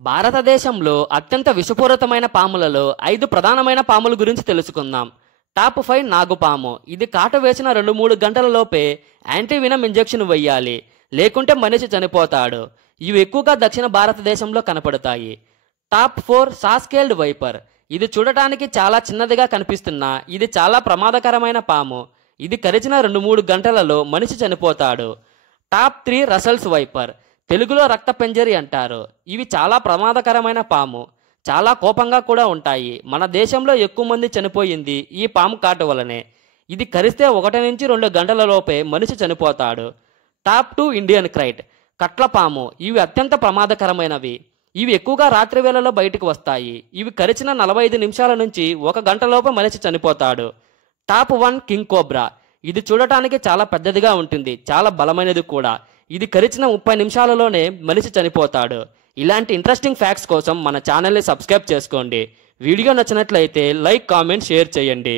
భారతదేశంలో అత్యంత విషపూరితమైన పాములలో 5 ప్రధానమైన పాముల గురించి తెలుసుకుందాం. టాప్ 5 నాగుపాము. ఇది కాటు వేసిన 2-3 గంటల లోపే యాంటీవినమ్ ఇంజెక్షన్ వెయ్యాలి, లేకుంటే మనిషి చనిపోతాడు. ఇవి ఎక్కువగా దక్షిణ భారతదేశంలో కనపడతాయి. Top 4 saw scaled viper. ఇది చూడటానికి చాలా చిన్నదిగా కనిపిస్తున్నా ఇది చాలా ప్రమాదకరమైన పాము. ఇది కరిచిన 2-3 గంటలలో మనిషి చనిపోతాడు. Top 3 Russell's wiper. తెలుగులో రక్త పెంజరి అంటారు. ఇవి చాలా ప్రమాదకరమైన పాము, చాలా కోపంగా కూడా ఉంటాయి. మన దేశంలో ఎక్కువ మంది చనిపోయింది ఈ పాము కాటు వలనే. ఇది కరిస్తే 1 నుంచి 2 గంటల లోపే మనిషి చనిపోతాడు. టాప్ 2 ఇండియన్ క్రైట్, కట్ల పాము. ఇవి అత్యంత ప్రమాదకరమైనవి. ఇవి ఎక్కువగా రాత్రి వేళలో బయటకు వస్తాయి. ఇవి కరిచిన 45 నిమిషాల నుంచి 1 గంట లోపు మనిషి చనిపోతాడు. Top 1 king cobra. ఇది చూడటానికి చాలా పెద్దదిగా ఉంటుంది, చాలా బలమైనది కూడా. ఇది కరిచిన 30 నిమిషాలలోనే మనిషి చనిపోతాడు. ఇలాంటి ఇంట్రెస్టింగ్ ఫ్యాక్ట్స్ కోసం మన ఛానల్ని సబ్స్క్రైబ్ చేసుకోండి. వీడియో నచ్చినట్లయితే లైక్, కామెంట్, షేర్ చేయండి.